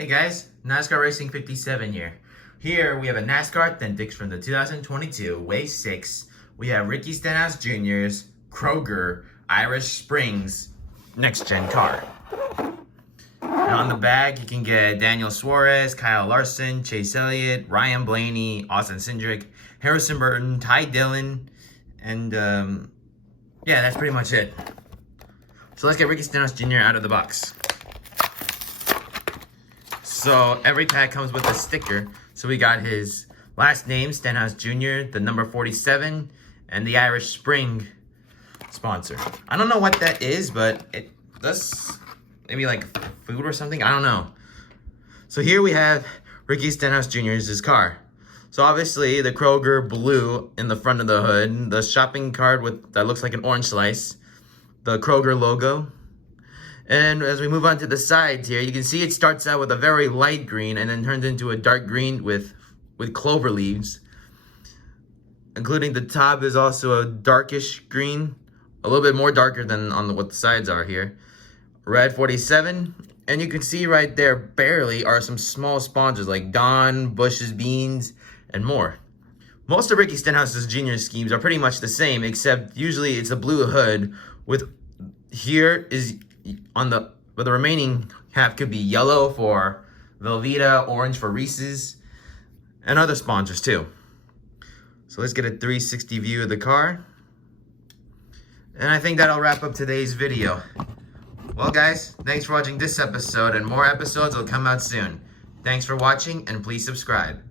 Hey guys, NASCAR Racing 57 here. Here we have a NASCAR Authentics from the 2022 Wave 6. We have Ricky Stenhouse Jr.'s Kroger Irish Springs next gen car. And on the back you can get Daniel Suarez, Kyle Larson, Chase Elliott, Ryan Blaney, Austin Cindric, Harrison Burton, Ty Dillon, and yeah, that's pretty much it. So let's get Ricky Stenhouse Jr. out of the box. So every pack comes with a sticker. So we got his last name, Stenhouse Jr., the number 47, and the Irish Spring sponsor. I don't know what that is, but it does maybe like food or something. I don't know. So here we have Ricky Stenhouse Jr.'s car. So obviously the Kroger blue in the front of the hood, the shopping cart with that looks like an orange slice, the Kroger logo. And as we move on to the sides here, you can see it starts out with a very light green and then turns into a dark green with clover leaves. Including the top is also a darkish green, a little bit more darker than on what the sides are here. Red 47, and you can see right there barely are some small sponsors like Don, Bush's Beans, and more. Most of Ricky Stenhouse's Jr. schemes are pretty much the same, except usually it's a blue hood with here is on the remaining half could be yellow for Velveeta, orange for Reese's, and other sponsors too. So let's get a 360 view of the car. And I think that'll wrap up today's video. Well guys, thanks for watching this episode, and more episodes will come out soon. Thanks for watching, and please subscribe.